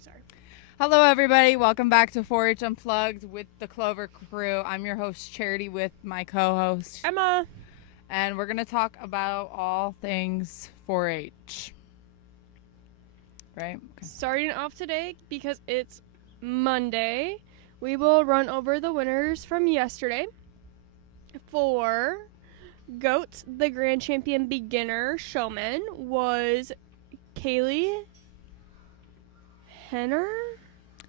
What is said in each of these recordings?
sorry. Hello, everybody. Welcome back to 4-H Unplugged with the Clover Crew. I'm your host, Charity, with my co-host, Emma. and we're going to talk about all things 4-H. Right? Okay. Starting off today, because it's Monday, we will run over the winners from yesterday. For GOAT, the Grand Champion Beginner Showman was Kaylee Henner.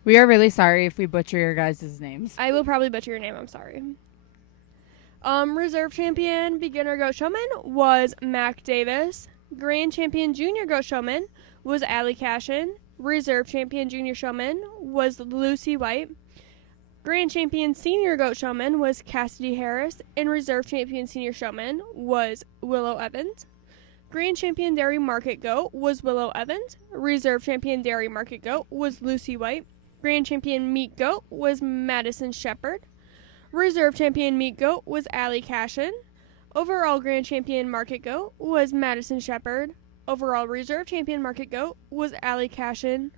We are really sorry if we butcher your guys' names. I will probably butcher your name, I'm sorry. Reserve Champion Beginner Goat Showman was Mac Davis. Grand Champion Junior Goat Showman was Allie Cashin. Reserve Champion Junior Showman was Lucy White. Grand Champion Senior Goat Showman was Cassidy Harris. And Reserve Champion Senior Showman was Willow Evans. Grand Champion Dairy Market Goat was Willow Evans. Reserve Champion Dairy Market Goat was Lucy White. Grand Champion Meat Goat was Madison Shepard. Reserve Champion Meat Goat was Allie Cashin. Overall Grand Champion Market Goat was Madison Shepard. Overall Reserve Champion Market Goat was Allie Cashin.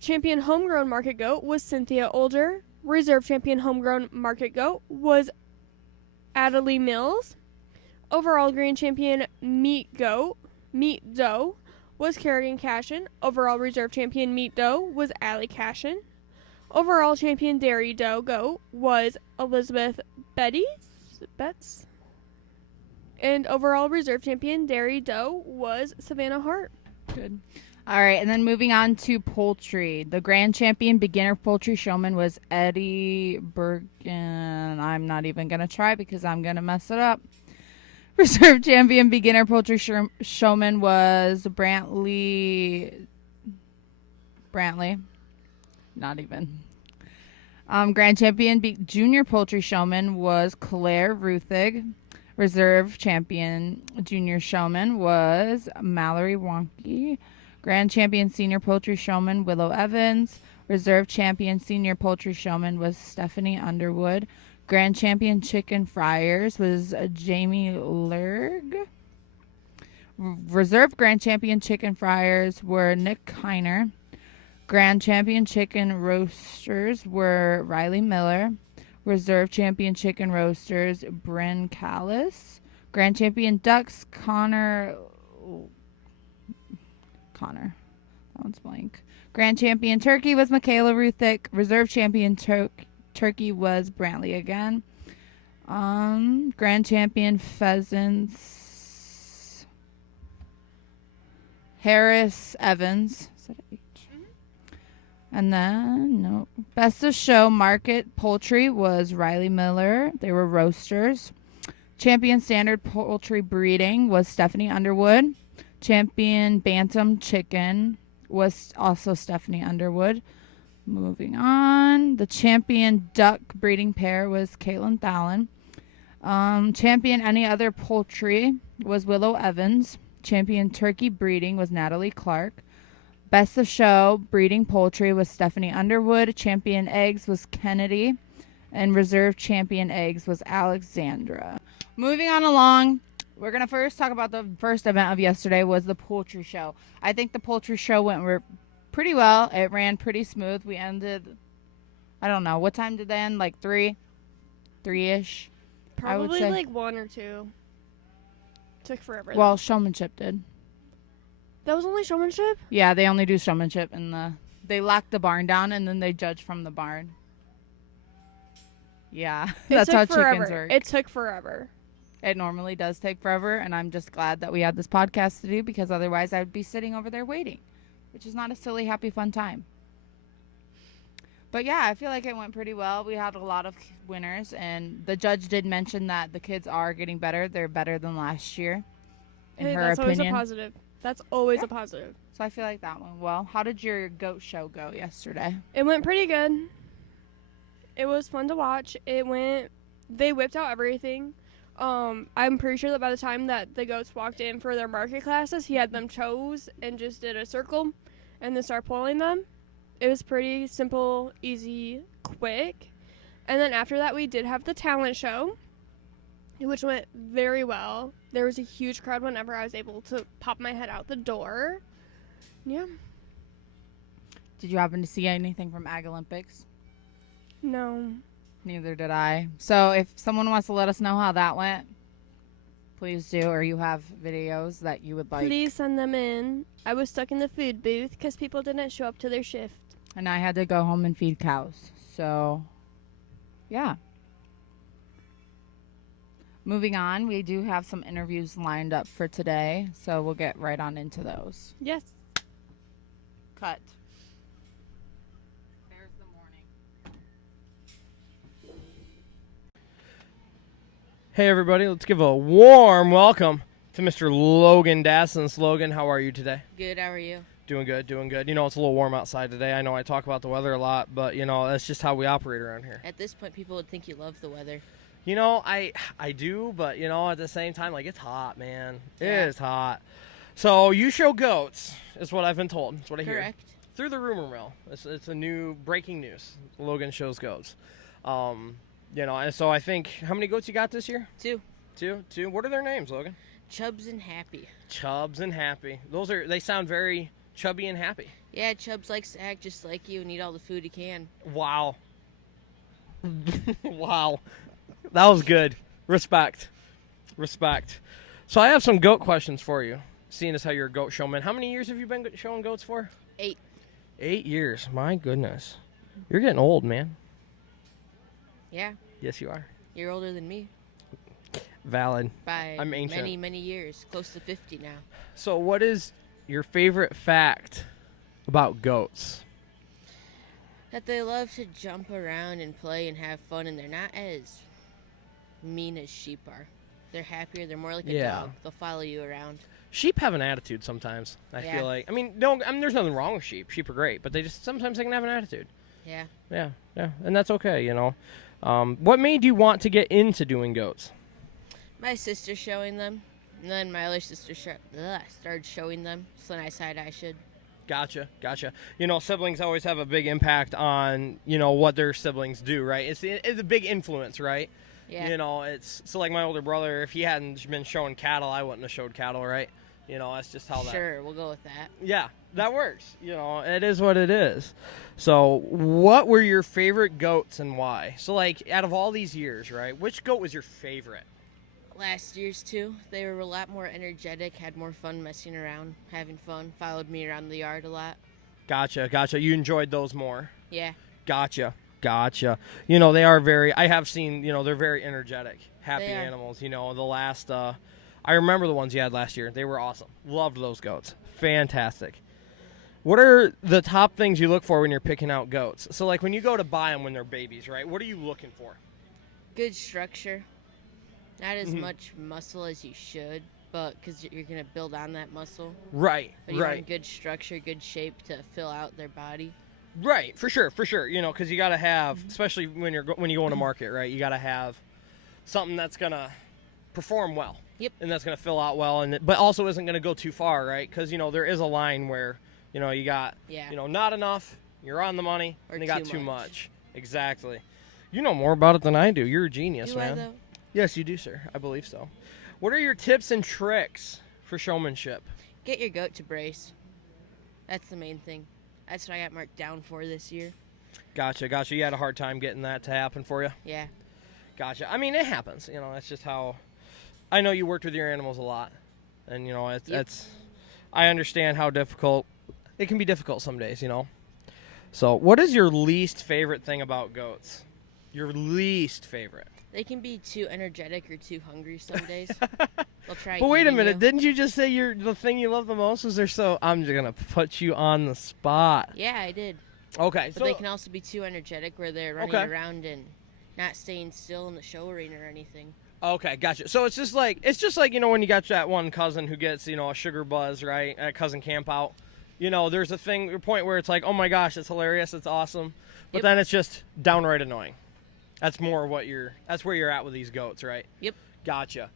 Champion Homegrown Market Goat was Cynthia Older. Reserve Champion Homegrown Market Goat was Adelie Mills. Overall Grand Champion Meat Doe was Kerrigan Cashin. Overall Reserve Champion Meat Doe was Allie Cashin. Overall Champion Dairy Doe Goat was Elizabeth Betts. And overall Reserve Champion Dairy Doe was Savannah Hart. Good. All right, and then moving on to poultry. The Grand Champion Beginner Poultry Showman was Eddie Bergen. I'm not even going to try because I'm going to mess it up. Reserve Champion Beginner Poultry Showman was Brantley. Not even. Grand Champion Junior Poultry Showman was Claire Ruthig. Reserve Champion Junior Showman was Mallory Wonky. Grand Champion Senior Poultry Showman Willow Evans. Reserve Champion Senior Poultry Showman was Stephanie Underwood. Grand Champion Chicken Fryers was Jamie Lerg. Reserve Grand Champion Chicken Fryers were Nick Kiner. Grand Champion Chicken Roasters were Riley Miller. Reserve Champion Chicken Roasters, Bryn Callis. Grand Champion Ducks, Connor. That one's blank. Grand Champion Turkey was Michaela Ruthick. Reserve Champion Turkey was Brantley again. Grand Champion Pheasants, Harris Evans. Is that H? And then, no. Best of Show Market Poultry was Riley Miller. They were roasters. Champion Standard Poultry Breeding was Stephanie Underwood. Champion Bantam Chicken was also Stephanie Underwood. Moving on. The Champion Duck Breeding Pair was Caitlin Thalen. Champion Any Other Poultry was Willow Evans. Champion Turkey Breeding was Natalie Clark. Best of Show Breeding Poultry was Stephanie Underwood. Champion Eggs was Kennedy. And Reserve Champion Eggs was Alexandra. Moving on along, we're going to first talk about the first event of yesterday was the poultry show. I think the poultry show went pretty well. It ran pretty smooth. We ended, I don't know, what time did they end? Like 3-ish? Probably like 1 or 2. Took forever. Well, showmanship did. That was only showmanship? Yeah, they only do showmanship, and they lock the barn down, and then they judge from the barn. Yeah, that's how chickens work. It took forever. It normally does take forever, and I'm just glad that we had this podcast to do, because otherwise I'd be sitting over there waiting, which is not a silly, happy, fun time. But yeah, I feel like it went pretty well. We had a lot of winners, and the judge did mention that the kids are getting better. They're better than last year, in her that's opinion. Always a positive. That's always a positive. So I feel like that went well. How did your goat show go yesterday? It went pretty good. It was fun to watch. They whipped out everything. I'm pretty sure that by the time that the goats walked in for their market classes, he had them chose and just did a circle and then start pulling them. It was pretty simple, easy, quick. And then after that, we did have the talent show, which went very well. There was a huge crowd whenever I was able to pop my head out the door. Yeah. Did you happen to see anything from Ag Olympics? No. Neither did I. So if someone wants to let us know how that went, please do. Or you have videos that you would like. Please send them in. I was stuck in the food booth because people didn't show up to their shift. And I had to go home and feed cows. So, yeah. Moving on, we do have some interviews lined up for today. So we'll get right on into those. Yes. Cut. There's the morning. Hey everybody, let's give a warm welcome to Mr. Logan Dassens. Logan, how are you today? Good, how are you? Doing good, doing good. You know, it's a little warm outside today. I know I talk about the weather a lot, but you know, that's just how we operate around here. At this point, people would think you love the weather. You know, I do, but you know, at the same time, like, it's hot, man. It Yeah. is hot. So you show goats, is what I've been told. That's what I hear. Correct. Through the rumor mill. It's a new breaking news. Logan shows goats. You know, and so I think, how many goats you got this year? Two. Two. What are their names, Logan? Chubbs and Happy. Chubbs and Happy. They sound very chubby and happy. Yeah, Chubbs likes to act just like you and eat all the food he can. Wow. Wow. That was good. Respect. So I have some goat questions for you, seeing as how you're a goat showman. How many years have you been showing goats for? 8. 8 years. My goodness. You're getting old, man. Yeah, Yes, you are. you're older than me Valid. by I'm ancient. many, many years. Close to 50 now. So what is your favorite fact about goats? That they love to jump around and play and have fun, and they're not as mean as sheep are. They're happier. They're more like a Yeah. dog. They'll follow you around. Sheep have an attitude sometimes. I Yeah. feel like. I mean, there's nothing wrong with sheep. Sheep are great, but sometimes they can have an attitude. Yeah. Yeah, and that's okay, you know. What made you want to get into doing goats? My sister's showing them, and then my other sister started showing them, so then I decided I should. Gotcha. You know, siblings always have a big impact on, you know, what their siblings do, right? It's a big influence, right? Yeah. You know, so like my older brother, if he hadn't been showing cattle, I wouldn't have showed cattle, right? You know, that's just how that. Sure, we'll go with that. Yeah, that works. You know, it is what it is. So, what were your favorite goats and why? So, like, out of all these years, right, which goat was your favorite? Last year's too, they were a lot more energetic, had more fun messing around, having fun, followed me around the yard a lot. Gotcha. You enjoyed those more. Yeah. Gotcha. You know, I have seen, you know, they're very energetic, happy They are. animals. You know, I remember the ones you had last year. They were awesome. Loved those goats. Fantastic. What are the top things you look for when you're picking out goats? So, like, when you go to buy them when they're babies, right, what are you looking for? Good structure. Not as Mhm. much muscle as you should, but because you're going to build on that muscle. Right, But you want good structure, good shape to fill out their body. Right, for sure. You know, because you got to have, especially when you go into market, right? You got to have something that's gonna perform well. Yep. And that's gonna fill out well, but also isn't gonna go too far, right? Because you know there is a line where you know you got Yeah. you know not enough, you're on the money, Or and you got too too much. much. Exactly. You know more about it than I do. You're a genius, Do I, man. though? Yes, you do, sir. I believe so. What are your tips and tricks for showmanship? Get your goat to brace. That's the main thing. That's what I got marked down for this year. Gotcha. You had a hard time getting that to happen for you. Yeah. Gotcha. I mean, it happens. You know, that's just how. I know you worked with your animals a lot, and you know, it's. I understand how difficult it can be. Difficult some days, you know. So, what is your least favorite thing about goats? Your least favorite. They can be too energetic or too hungry some days. They'll try. But wait a eating minute, you. didn't you just say the thing you love the most is they're so? I'm just gonna put you on the spot. Yeah, I did. Okay, But so they can also be too energetic where they're running Okay. around and not staying still in the show arena or anything. okay, gotcha. So it's just like you know when you got that one cousin who gets you know a sugar buzz, right? At cousin camp out. You know, there's a point where it's like, oh my gosh, it's hilarious, it's awesome, but Yep. then it's just downright annoying. That's more that's where you're at with these goats, right? Yep. Gotcha.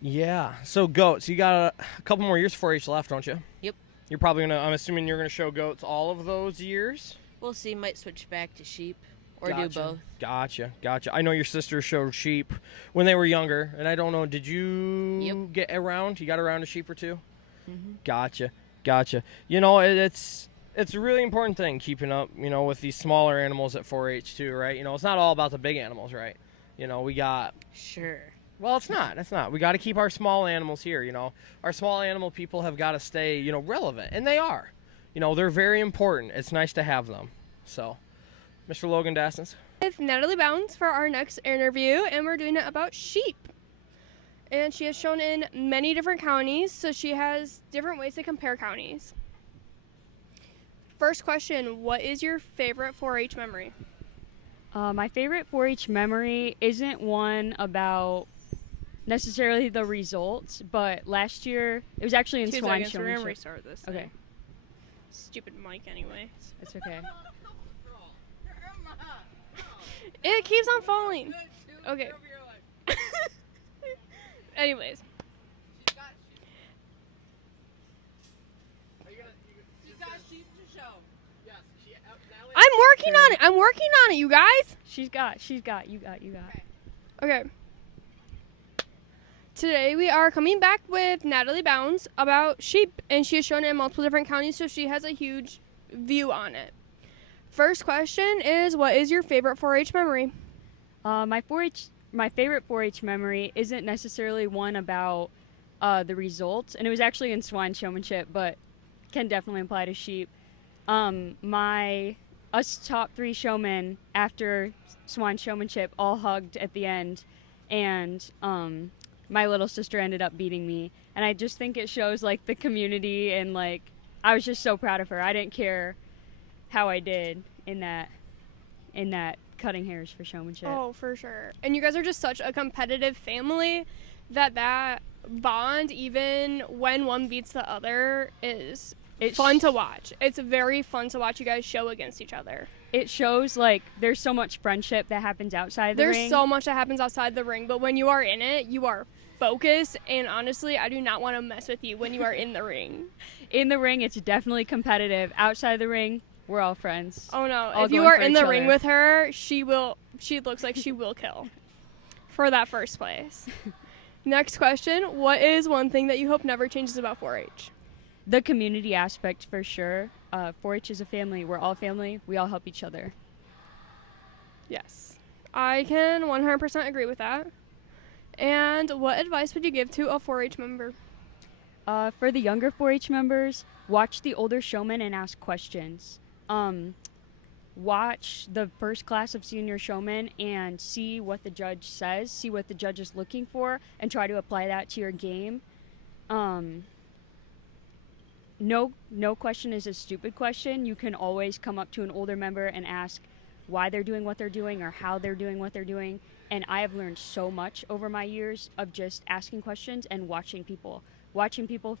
Yeah. So goats, you got a couple more years before each left, don't you? Yep. You're probably I'm assuming you're gonna show goats all of those years. We'll see. Might switch back to sheep or do both. Gotcha. I know your sister showed sheep when they were younger, and I don't know, did you Yep. get around? You got around a sheep or two? Mhm. Gotcha. You know, it's it's a really important thing keeping up, with these smaller animals at 4-H too, right? It's not all about the big animals, right? We got. Sure. Well, it's not. It's not. We got to keep our small animals here. Our small animal people have got to stay, relevant, and they are. They're very important. It's nice to have them. So, Mr. Logan Dastens. With Natalie Bounds for our next interview, and we're doing it about sheep. And she has shown in many different counties, so she has different ways to compare counties. First question, what is your favorite 4-H memory? My favorite 4-H memory isn't one about necessarily the results, but last year, it was actually in 2 swine seconds, we're going to showmanship. restart this Okay, thing. Stupid mic anyway. it's okay. It keeps on falling. Okay. Anyways. I'm working on it. I'm working on it, you guys. You got. Okay. Today we are coming back with Natalie Bounds about sheep, and she has shown it in multiple different counties, so she has a huge view on it. First question is, what is your favorite 4-H memory? My favorite 4-H memory isn't necessarily one about the results, and it was actually in swine showmanship, but can definitely apply to sheep. Us top 3 showmen after swine showmanship all hugged at the end, and my little sister ended up beating me, and I just think it shows like the community, and like I was just so proud of her. I didn't care how I did in that cutting hairs for showmanship. Oh, for sure. And you guys are just such a competitive family that bond, even when one beats the other, is fun to watch. It's very fun to watch you guys show against each other. It shows like there's so much friendship that happens outside the ring. There's so much that happens outside the ring, but when you are in it, you are focused, and honestly, I do not want to mess with you when you are in the ring. In the ring, it's definitely competitive. Outside the ring, we're all friends. Oh no, all if you going are for in each the ring other. with her, she looks like she will kill for that first place. Next question, what is one thing that you hope never changes about 4-H? The community aspect for sure. 4-H is a family. We're all family. We all help each other. Yes, I can 100% agree with that. And what advice would you give to a 4-H member? For the younger 4-H members, watch the older showmen and ask questions. Watch the first class of senior showmen and see what the judge says, see what the judge is looking for, and try to apply that to your game. No question is a stupid question. You can always come up to an older member and ask why they're doing what they're doing or how they're doing what they're doing. And I have learned so much over my years of just asking questions and watching people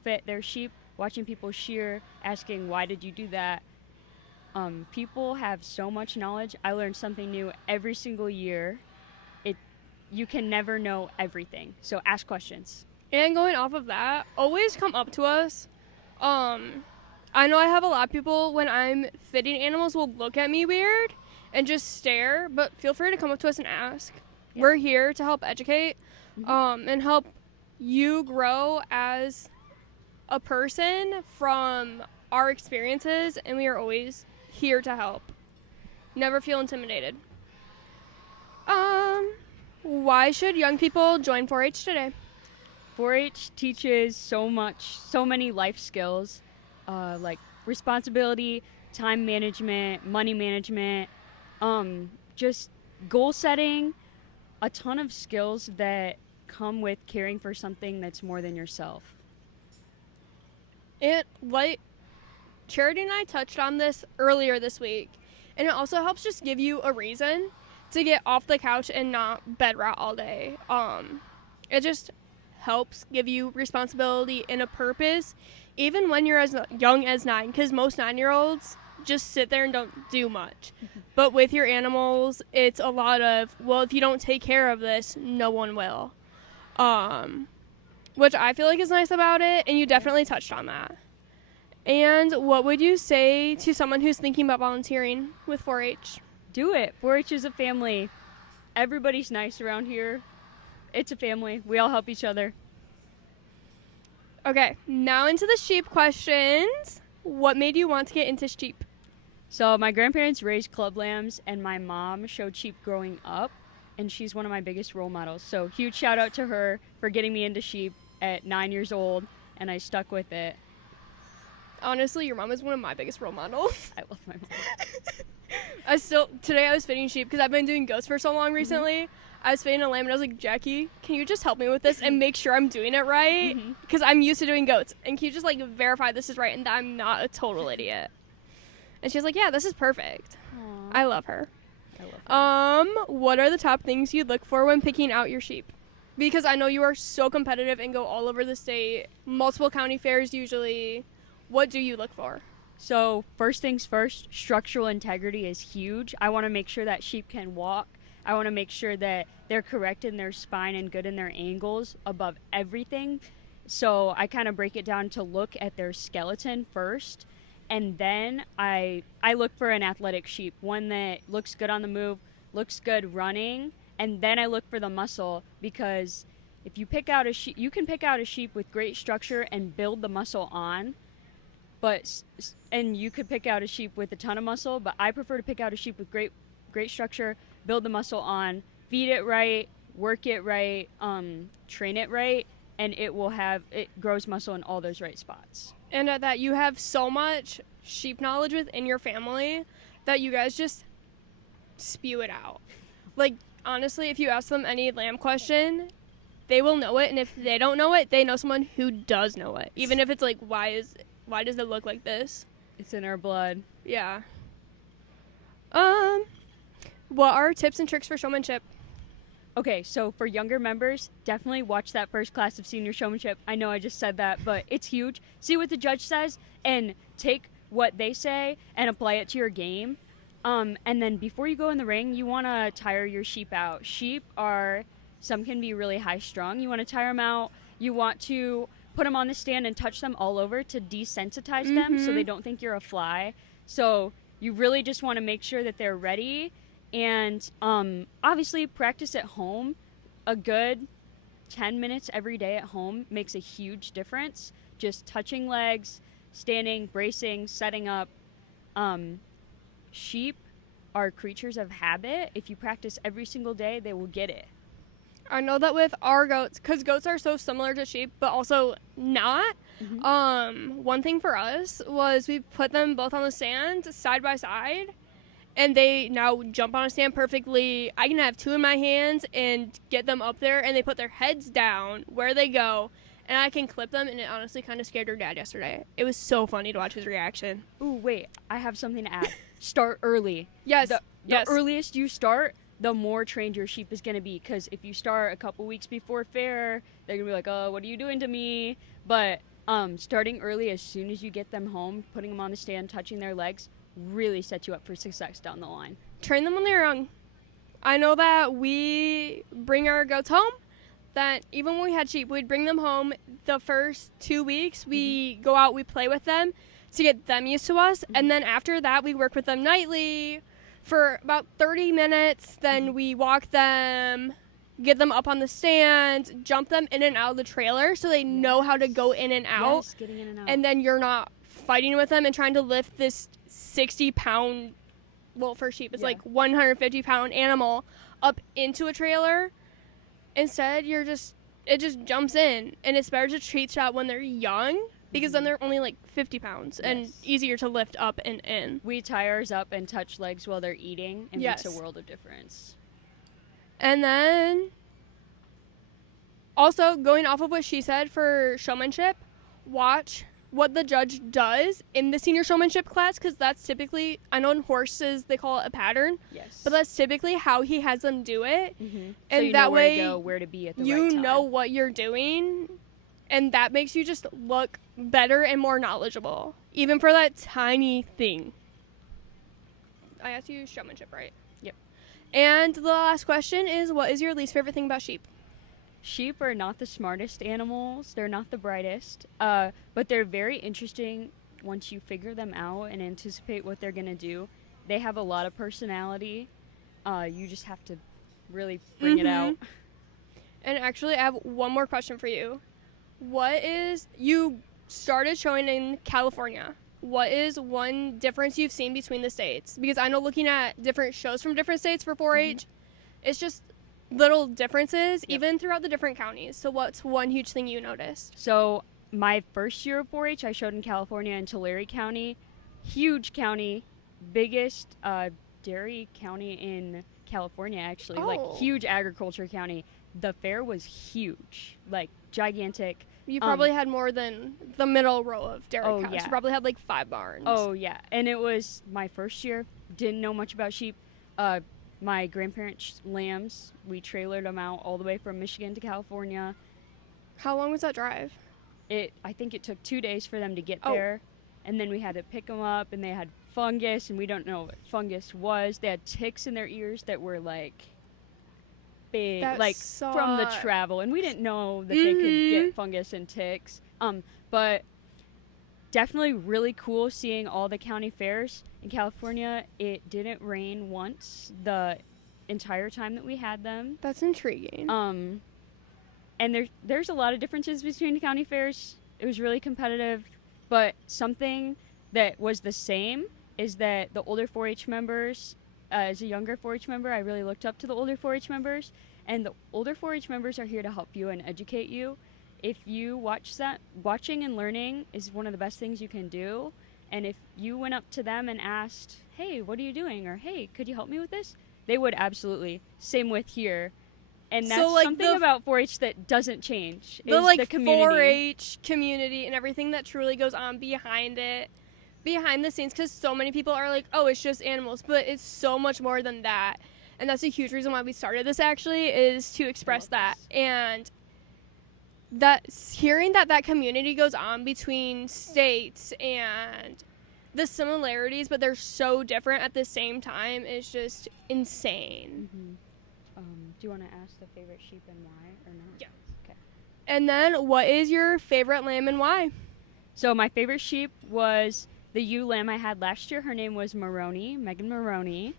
fit their sheep, watching people shear, asking why did you do that. People have so much knowledge. I learn something new every single year. You can never know everything, so ask questions. And going off of that, always come up to us. I know I have a lot of people when I'm fitting animals will look at me weird and just stare, but feel free to come up to us and ask. Yeah. We're here to help educate, and help you grow as a person from our experiences, and we are always here to help. Never feel intimidated. Why should young people join 4-H today? 4-H teaches so many life skills, like responsibility, time management, money management, just goal setting, a ton of skills that come with caring for something that's more than yourself. It, like Charity and I touched on this earlier this week, and it also helps just give you a reason to get off the couch and not bed rot all day. It just helps give you responsibility and a purpose, even when you're as young as 9, because most 9-year-olds just sit there and don't do much. But with your animals, it's a lot of, well, if you don't take care of this, no one will. Which I feel like is nice about it, and you definitely touched on that. And what would you say to someone who's thinking about volunteering with 4-H? Do it. 4-H is a family. Everybody's nice around here. It's a family. We all help each other. Okay, now into the sheep questions. what made you want to get into sheep? So my grandparents raised club lambs, and my mom showed sheep growing up, and she's one of my biggest role models. So huge shout out to her for getting me into sheep at 9 years old, and I stuck with it. Honestly, your mom is one of my biggest role models. I love my mom. Today I was fitting sheep because I've been doing goats for so long recently. I was fitting a lamb and I was like, Jackie, can you just help me with this and make sure I'm doing it right? Because I'm used to doing goats. And can you just like verify this is right and that I'm not a total idiot? And she's like, yeah, this is perfect. Aww. I love her. I love her. What are the top things you look for when picking out your sheep? Because I know you are so competitive and go all over the state, multiple county fairs usually. What do you look for? So first things first, structural integrity is huge. I want to make sure that sheep can walk. I want to make sure that they're correct in their spine and good in their angles above everything. So I kind of break it down to look at their skeleton first. And then I look for an athletic sheep, one that looks good on the move, looks good running. And then I look for the muscle, because if you pick out a sheep, you can pick out a sheep with great structure and build the muscle on. And you could pick out a sheep with a ton of muscle, but I prefer to pick out a sheep with great structure, build the muscle on, feed it right, work it right, train it right, and it grows muscle in all those right spots. And that you have so much sheep knowledge within your family that you guys just spew it out. Like, honestly, if you ask them any lamb question, they will know it, and if they don't know it, they know someone who does know it. Even if it's like, why does it look like this? It's in our blood. Yeah. What are tips and tricks for showmanship? Okay, so for younger members, definitely watch that first class of senior showmanship. I know I just said that, but it's huge. See what the judge says and take what they say and apply it to your game. And then before you go in the ring, you want to tire your sheep out. Some can be really high strung. You want to tire them out. You want to put them on the stand and touch them all over to desensitize them so they don't think you're a fly. So you really just want to make sure that they're ready. And obviously practice at home. A good 10 minutes every day at home makes a huge difference. Just touching legs, standing, bracing, setting up. Sheep are creatures of habit. If you practice every single day, they will get it. I know that with our goats, because goats are so similar to sheep, but also not. One thing for us was we put them both on the stand side by side, and they now jump on a stand perfectly. I can have two in my hands and get them up there, and they put their heads down where they go, and I can clip them, and it honestly kind of scared her dad yesterday. It was so funny to watch his reaction. Ooh, wait, I have something to add. Start early. Yes. The yes. earliest you start, the more trained your sheep is going to be. Because if you start a couple weeks before fair, they're going to be like, oh, what are you doing to me? But starting early, as soon as you get them home, putting them on the stand, touching their legs, really sets you up for success down the line. Train them when they're young. I know that we bring our goats home, that even when we had sheep, we'd bring them home the first 2 weeks. We go out, we play with them to get them used to us. And then after that, we work with them nightly for about 30 minutes. Then we walk them, get them up on the stand, jump them in and out of the trailer so they know how to go in and out. Yes, getting in and out. And then you're not fighting with them and trying to lift this 60-pound, well, for sheep, it's like 150-pound animal up into a trailer. Instead, it just jumps in. And it's better to treat that when they're young, because then they're only like 50 pounds and easier to lift up and in. We tie ours up and touch legs while they're eating. It makes a world of difference. And then also, going off of what she said for showmanship, watch what the judge does in the senior showmanship class, because that's typically, I know in horses they call it a pattern, but that's typically how he has them do it. And so you that know way where to go, where to be at the right you time. know what you're doing, and that makes you just look better and more knowledgeable, even for that tiny thing. I asked you showmanship, right? Yep. And the last question is, what is your least favorite thing about sheep? Sheep are not the smartest animals. They're not the brightest, but they're very interesting once you figure them out and anticipate what they're going to do. They have a lot of personality. You just have to really bring it out. And actually, I have one more question for you. You started showing in California. what is one difference you've seen between the states? Because I know looking at different shows from different states for 4-H, it's just little differences, even throughout the different counties. So what's one huge thing you noticed? So my first year of 4-H, I showed in California in Tulare County, huge county, biggest dairy county in California, actually, like Oh. huge agriculture county. The fair was huge, like gigantic. You probably had more than the middle row of dairy Oh, cows. yeah. You probably had like 5 barns. Oh yeah, and it was my first year. Didn't know much about sheep. My grandparents' lambs, we trailered them out all the way from Michigan to California. How long was that drive? I think it took 2 days for them to get Oh. there, and then we had to pick them up, and they had fungus, and we don't know what fungus was. They had ticks in their ears that were like big, That like from the sucks. travel, and we didn't know that they could get fungus and ticks. But definitely really cool seeing all the county fairs in California. It didn't rain once the entire time that we had them. That's intriguing. And there's a lot of differences between the county fairs. It was really competitive, but something that was the same is that the older 4-H members, as a younger 4-H member, I really looked up to the older 4-H members, and the older 4-H members are here to help you and educate you. If you watch that, watching and learning is one of the best things you can do. And if you went up to them and asked, "Hey, what are you doing?" or "Hey, could you help me with this?" they would absolutely. Same with here. And So, that's like, something the- about 4-H that doesn't change. The is like the community. 4-H community and everything that truly goes on behind the scenes, because so many people are like, oh, it's just animals, but it's so much more than that. And that's a huge reason why we started this, actually, is to express that. And that hearing that community goes on between states and the similarities, but they're so different at the same time, is just insane. Do you want to ask the favorite sheep and why or not? Yeah. Okay. And then, what is your favorite lamb and why? So my favorite sheep was the ewe lamb I had last year. Her name was Maroney, Megan Maroney.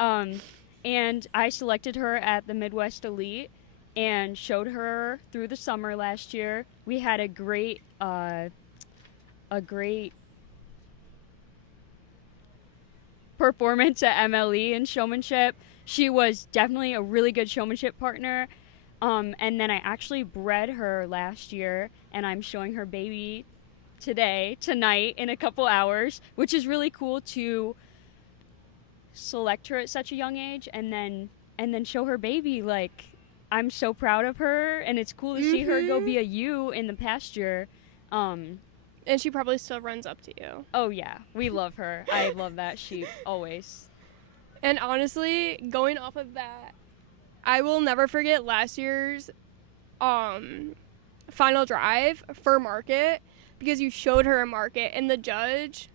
And I selected her at the Midwest Elite and showed her through the summer last year. We had a great performance at MLE in showmanship. She was definitely a really good showmanship partner. And then I actually bred her last year, and I'm showing her baby tonight, in a couple hours, which is really cool to select her at such a young age and then show her baby. Like, I'm so proud of her, and it's cool to see her go be a ewe in the pasture. And she probably still runs up to you. Oh yeah, we love her. I love that sheep always. And honestly, going off of that, I will never forget last year's final drive for market, because you showed her a market, and the judge,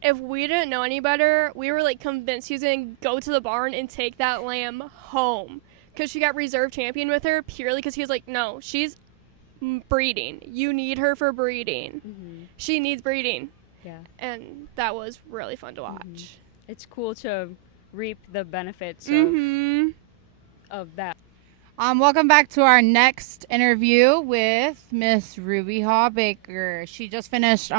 if we didn't know any better, we were like convinced he was going to go to the barn and take that lamb home, because she got reserve champion with her purely because he was like, no, she's breeding. You need her for breeding. She needs breeding. Yeah. And that was really fun to watch. It's cool to reap the benefits of that. Welcome back to our next interview with Miss Ruby Hall Baker. She just finished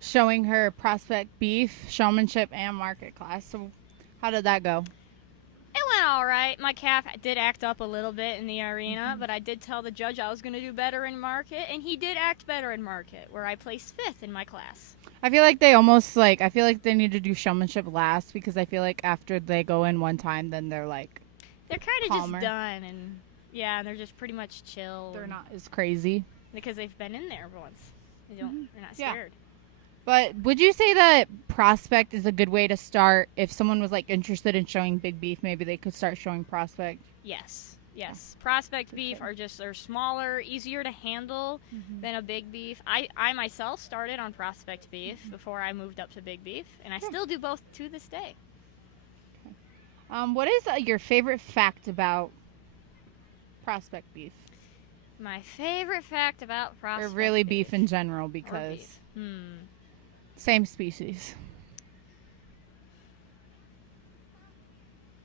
showing her prospect beef, showmanship, and market class. So how did that go? It went all right. My calf did act up a little bit in the arena, but I did tell the judge I was going to do better in market, and he did act better in market, where I placed 5th in my class. I feel like I feel like they need to do showmanship last, because I feel like after they go in one time, then they're like, They're kind of calmer. just done, and yeah, they're just pretty much chill. they're not as crazy. because they've been in there once. They're not Yeah. scared. But would you say that prospect is a good way to start? If someone was like interested in showing big beef, maybe they could start showing prospect. Yes. Prospect beef are smaller, easier to handle than a big beef. I myself started on prospect beef before I moved up to big beef, and I still do both to this day. What is your favorite fact about prospect beef, My favorite fact about prospect or really beef in general? or Because beef. same species.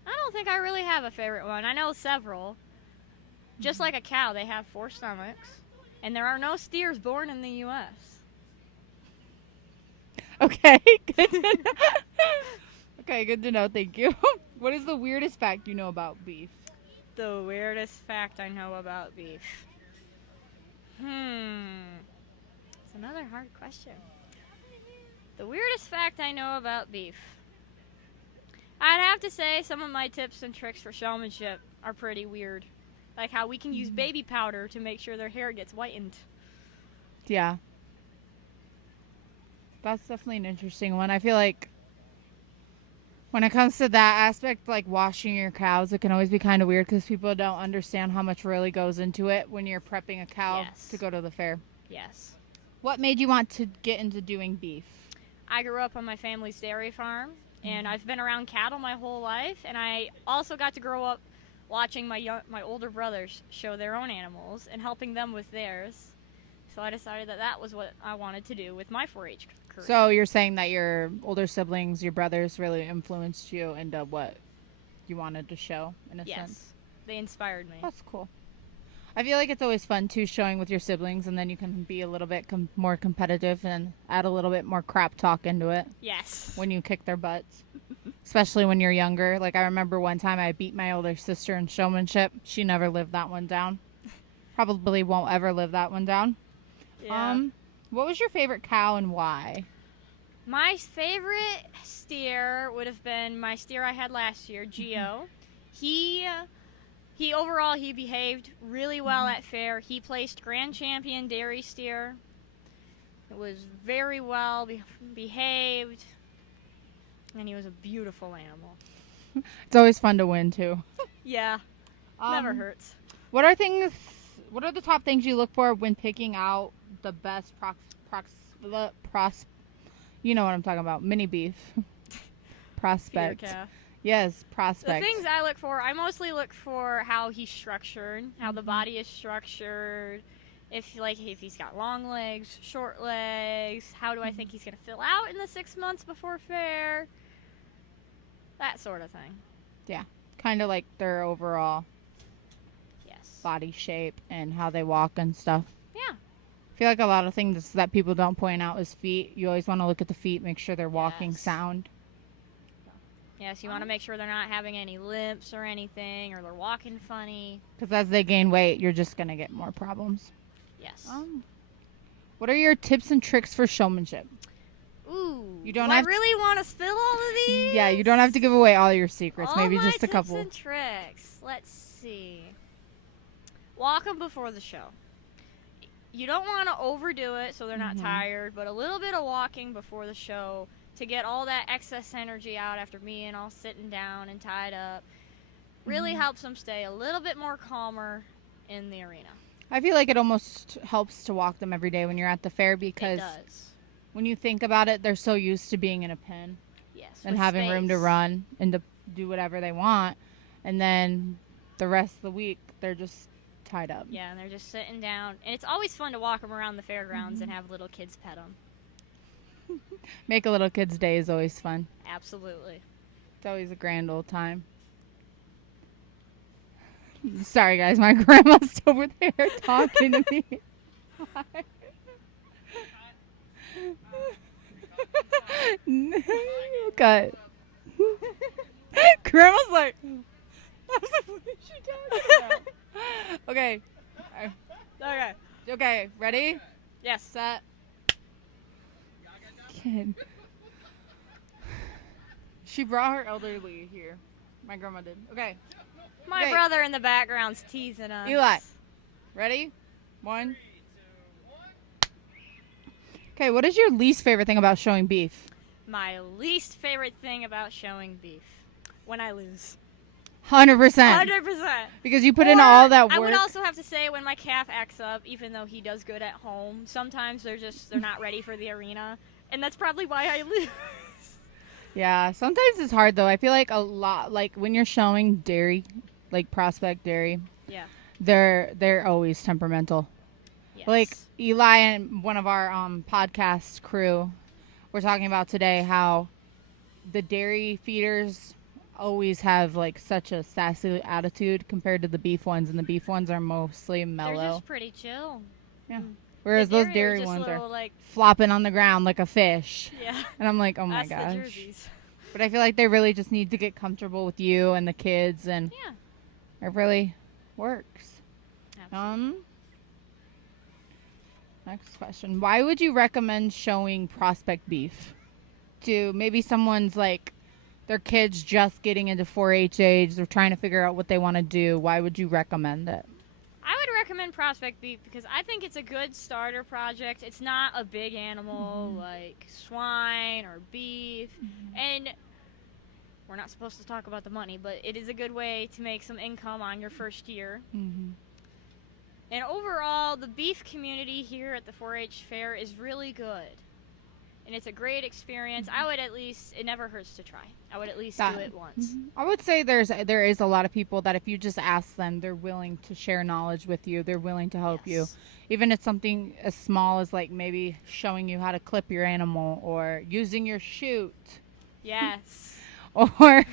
I don't think I really have a favorite one. I know several. Just like a cow, they have 4 stomachs, and there are no steers born in the U.S. Okay, good to know. Okay, good to know. Thank you. What is the weirdest fact you know about beef? The weirdest fact I know about beef. It's another hard question. The weirdest fact I know about beef. I'd have to say some of my tips and tricks for showmanship are pretty weird. Like how we can use baby powder to make sure their hair gets whitened. Yeah. That's definitely an interesting one. I feel like when it comes to that aspect, like washing your cows, it can always be kind of weird because people don't understand how much really goes into it when you're prepping a cow Yes. to go to the fair. Yes. What made you want to get into doing beef? I grew up on my family's dairy farm, and I've been around cattle my whole life, and I also got to grow up watching my older brothers show their own animals and helping them with theirs. So I decided that was what I wanted to do with my 4-H career. So you're saying that your older siblings, your brothers, really influenced you into what you wanted to show, in a yes, sense? they inspired me. That's cool. I feel like it's always fun, too, showing with your siblings, and then you can be a little bit more competitive and add a little bit more crap talk into it Yes. when you kick their butts, especially when you're younger. Like, I remember one time I beat my older sister in showmanship. She never lived that one down. Probably won't ever live that one down. Yeah. What was your favorite cow and why? My favorite steer would have been my steer I had last year, Gio. He overall he behaved really well at fair. He placed grand champion dairy steer. It was very well behaved, and he was a beautiful animal. It's always fun to win, too. Yeah, never hurts. What are the top things you look for when picking out the best you know what I'm talking about, mini beef prospect? Feeder calf. Yes, prospect. The things I look for, I mostly look for how he's structured, how the body is structured. If he's got long legs, short legs, how do I think he's gonna fill out in the 6 months before fair? That sort of thing. Yeah, kind of like their overall Yes. body shape and how they walk and stuff. Yeah. I feel like a lot of things that people don't point out is feet. You always want to look at the feet, make sure they're walking Yes. sound. Yes, you want to make sure they're not having any limps or anything, or they're walking funny. Because as they gain weight, you're just going to get more problems. Yes. What are your tips and tricks for showmanship? Ooh. You don't do have I really want to spill all of these? Yeah, you don't have to give away all your secrets. All Maybe my just a couple. tips and tricks. Let's see. Walk them before the show. You don't want to overdo it so they're not tired, but a little bit of walking before the show to get all that excess energy out after being all sitting down and tied up really helps them stay a little bit more calmer in the arena. I feel like it almost helps to walk them every day when you're at the fair because It does. when you think about it, they're so used to being in a pen Yes. and with having room to space. run and to do whatever they want. And then the rest of the week, they're just tied up. Yeah, and they're just sitting down. And it's always fun to walk them around the fairgrounds and have little kids pet them. Make a little kid's day is always fun. Absolutely. It's always a grand old time. Sorry, guys. My grandma's over there talking to me. Cut. Grandma's like, I was like, what is she talking about? Okay. Okay. Okay. Ready? Yes. Set. Kid. She brought her elderly here. My grandma did. Okay. My Okay. brother in the background's teasing us. Eli. Ready? 1. Okay, what is your least favorite thing about showing beef? My least favorite thing about showing beef. When I lose. 100%. 100%. Because you put in all that work. I would also have to say when my calf acts up, even though he does good at home, sometimes they're not ready for the arena. And that's probably why I lose. Yeah, sometimes it's hard though. I feel like a lot, like when you're showing dairy, like prospect dairy, Yeah. they're always temperamental. Yes. Like Eli and one of our podcast crew were talking about today how the dairy feeders always have like such a sassy attitude compared to the beef ones, and the beef ones are mostly mellow. They're just pretty chill. Yeah. Whereas The those dairy dairy just ones little, are like, flopping on the ground like a fish. yeah. And I'm like, oh my That's the gosh. jerseys. But I feel like they really just need to get comfortable with you and the kids, and Yeah. it really works. Absolutely. Next question. Why would you recommend showing prospect beef to maybe someone's like their kids just getting into 4-H age, they're trying to figure out what they want to do? Why would you recommend it? I would recommend prospect beef because I think it's a good starter project. It's not a big animal like swine or beef. And we're not supposed to talk about the money, but it is a good way to make some income on your first year. Mm-hmm. And overall, the beef community here at the 4-H fair is really good. And it's a great experience. I would at least, it never hurts to try. I would at least do it once. I would say there is a lot of people that if you just ask them, they're willing to share knowledge with you. They're willing to help you. Even if it's something as small as like maybe showing you how to clip your animal or using your chute. Yes. Or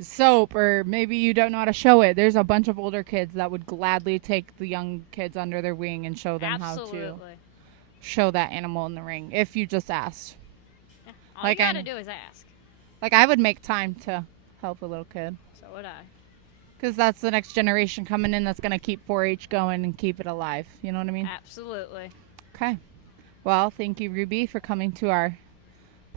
soap, or maybe you don't know how to show it. There's a bunch of older kids that would gladly take the young kids under their wing and show them how to show that animal in the ring if you just asked. Yeah. All Like you gotta do is ask. Like I would make time to help a little kid. So would I. Because that's the next generation coming in that's going to keep 4-H going and keep it alive. You know what I mean? Absolutely. Okay. Well, thank you, Ruby, for coming to our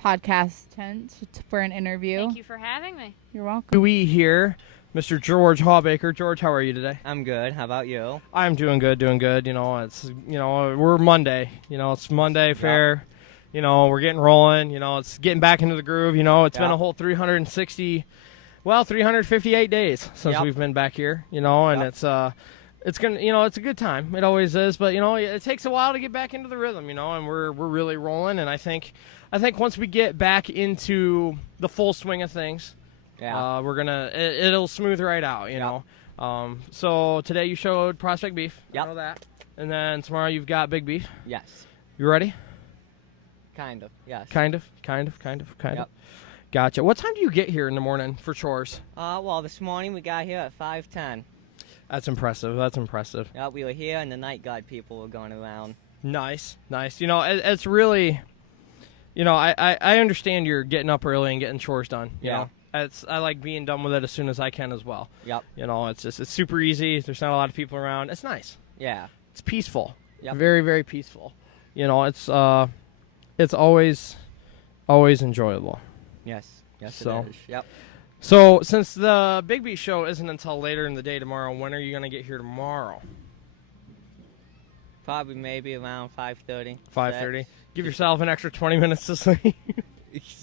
podcast tent for an interview. Thank you for having me. You're welcome. We here, Mr. George Hawbaker. George, how are you today? I'm good. How about you? I'm doing good, doing good. You know, it's, we're Monday. It's Monday fair. We're getting rolling. It's getting back into the groove. It's been a whole 358 days since we've been back here. And it's gonna, it's a good time. It always is, but it takes a while to get back into the rhythm. And we're really rolling. And I think once we get back into the full swing of things, we're gonna it'll smooth right out. You know. So today you showed prospect beef. Yep. I know that. And then tomorrow you've got big beef. Yes. You ready? Kind of. Yes. Kind of. Yep. Gotcha. What time do you get here in the morning for chores? Well, this morning we got here at 5:10. That's impressive. Yep, we were here and the night guard people were going around. Nice. It's really, I understand you're getting up early and getting chores done. You know, I like being done with it as soon as I can as well. Yep. It's super easy. There's not a lot of people around. It's nice. Yeah. It's peaceful. Yep. Very, very peaceful. It's always enjoyable. Yes. Yes, So- it is. Yep. So, since the Big Beef show isn't until later in the day tomorrow, when are you going to get here tomorrow? Probably maybe around 5:30. 5:30. Give yourself an extra 20 minutes to sleep.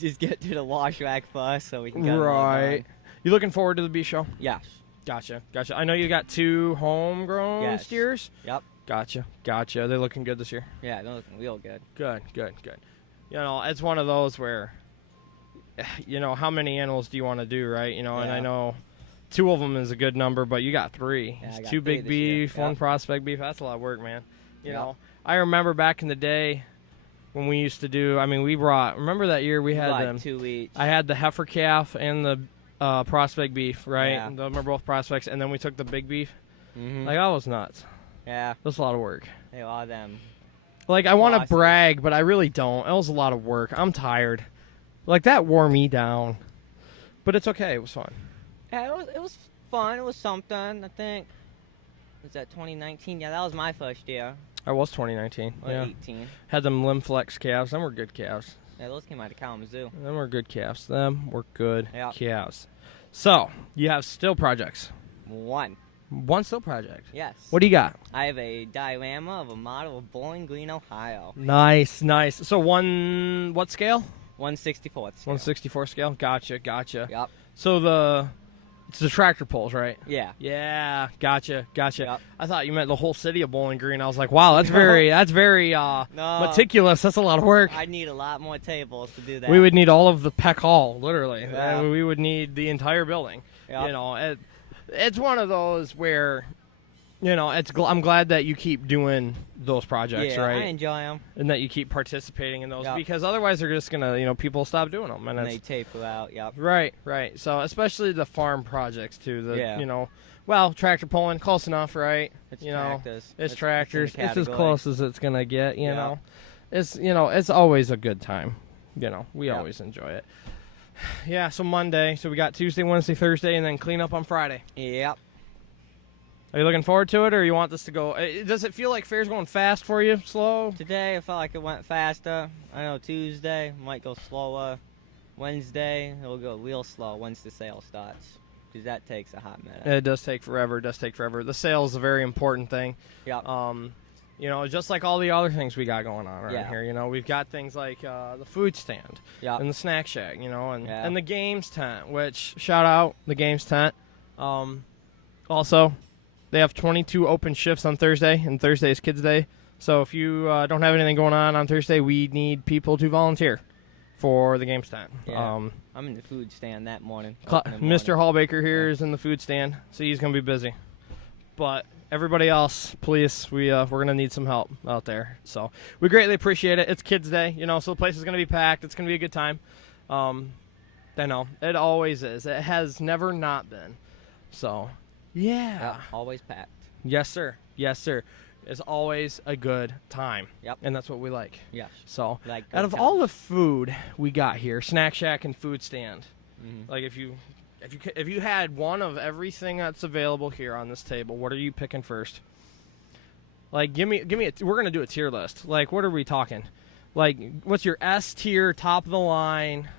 Just get to the wash rack first so we can get Right. You looking forward to the Beef show? Yes. Gotcha. I know you got 2 homegrown steers. Yep. Gotcha. They're looking good this year. Yeah, they're looking real good. Good. It's one of those where, how many animals do you want to do, right? And I know 2 of them is a good number, but you got 3. Yeah, I got 2 3 big this year. beef, 1 Yep. prospect beef. That's a lot of work, man. You Yep. know, I remember back in the day when we used to do. Remember that year we had Like them. 2 each. I had the heifer calf and the prospect beef, right? Yeah. Those were both prospects, and then we took the big beef. Mm-hmm. Like, that was nuts. Yeah, That's a lot of work. they are them. Like, I want to Losses. brag, but I really don't. It was a lot of work. I'm tired. Like, that wore me down. But it's okay. It was fun. Yeah, it was fun. It was something, I think. Was that 2019? Yeah, that was my first year. I was 2019. Or Yeah. 18. Had them Limflex calves. Them were good calves. Yeah, those came out of Kalamazoo. Them were good calves. Them were good Yeah. calves. So, you have still projects. 1. 1 still project. Yes. What do you got? I have a diorama of a model of Bowling Green, Ohio. Nice. So, what scale? 1/64th. scale. 1/64 scale. Gotcha. Yep. So it's the tractor pulls, right? Yeah. Yeah. Gotcha. Yep. I thought you meant the whole city of Bowling Green. I was like, wow, that's very No. meticulous. That's a lot of work. I need a lot more tables to do that. We would need all of the Peck Hall, literally. Yeah. We would need the entire building. Yep. It's one of those where I'm glad that you keep doing those projects, Yeah, right? I enjoy them. And that you keep participating in those Yep. because otherwise they're just gonna, people stop doing them. And And they it's, taper out. Yep. right. So especially the farm projects too. Yeah. Tractor pulling, close enough, right? It's You know, tractors. It's in tractors. the It's as category. close as it's gonna get. You Yeah. know, it's always a good time. We Yeah. always enjoy it. Yeah. So Monday. So we got Tuesday, Wednesday, Thursday, and then clean up on Friday. Yep. Are you looking forward to it, or you want this to go? Does it feel like fair's going fast for you? Slow? Today I felt like it went faster. I know Tuesday might go slower. Wednesday it'll go real slow once the sale starts, because that takes a hot minute. It does take forever. The sale is a very important thing. Yep. Just like all the other things we got going on around Yeah. here. We've got things like the food stand Yep. and the snack shack, and Yeah. and the games tent. Which shout out the games tent. Also, they have 22 open shifts on Thursday, and Thursday is Kids Day. So if you don't have anything going on Thursday, we need people to volunteer for the games tent. Yeah. I'm in the food stand that morning. Mr. Hallbaker here is in the food stand, so he's gonna be busy. But everybody else, please, we're gonna need some help out there. So we greatly appreciate it. It's Kids Day, so the place is gonna be packed. It's gonna be a good time. I know it always is. It has never not been. So yeah. Yep. Always packed. Yes, sir. It's always a good time. Yep. And that's what we like. Yes. So Like out good of all times. the food we got here, snack shack and food stand. Mhm. Like if you had one of everything that's available here on this table, what are you picking first? Like give me we're going to do a tier list. Like what are we talking? Like what's your S tier top of the line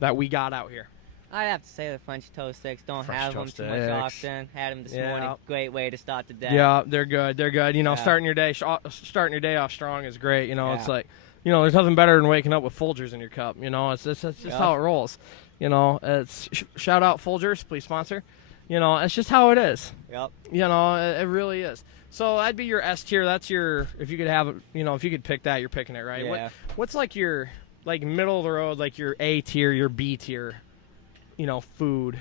that we got out here? I'd have to say the French toast sticks. Don't French have them toast too much sticks. often. Had them this Yeah. morning. Great way to start the day. Yeah, they're good. Yeah. Starting your day off strong is great. It's Yeah. like, there's nothing better than waking up with Folgers in your cup. It's just Yeah. how it rolls. It's shout out Folgers, please sponsor. It's just how it is. Yep. It really is. So that'd be your S tier. That's your, if you could have, if you could pick that, you're picking it, right? Yeah. What's like your, like middle of the road, like your A tier, your B tier, food,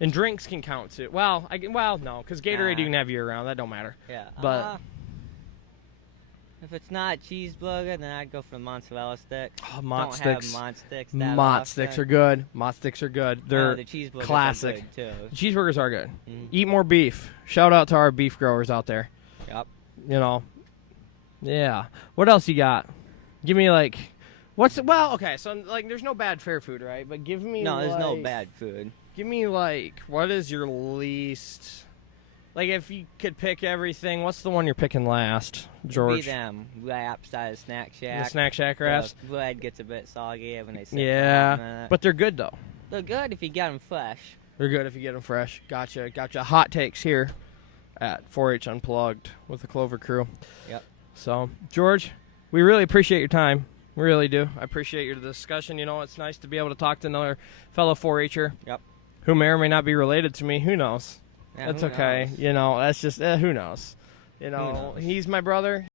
and drinks can count too. Well, no, because Gatorade you can have year round. That don't matter. Yeah. But if it's not cheeseburger, then I'd go for the mozzarella sticks. Mott Don't sticks. have Mott sticks. That Mott sticks are good. Mott sticks are good. They're the cheeseburgers classic. Are good too. The cheeseburgers are good. Mhm. Eat more beef. Shout out to our beef growers out there. Yep. Yeah. What else you got? Give me like, okay, so like there's no bad fair food, right? But give me No, there's no like- bad food. Give me like, what is your least, like if you could pick everything, what's the one you're picking last, George? Be them wraps out of Snack Shack. The Snack Shack wraps? The bread gets a bit soggy when they sit for a Yeah, minute. but they're good though. They're good if you get them fresh. They're good if you get them fresh. Gotcha. Hot takes here at 4-H Unplugged with the Clover Crew. Yep. So, George, we really appreciate your time. We really do. I appreciate your discussion. It's nice to be able to talk to another fellow 4-H'er. Yep. Who may or may not be related to me. Who knows? Yeah, That's who okay. knows? That's just, who knows? knows? He's my brother.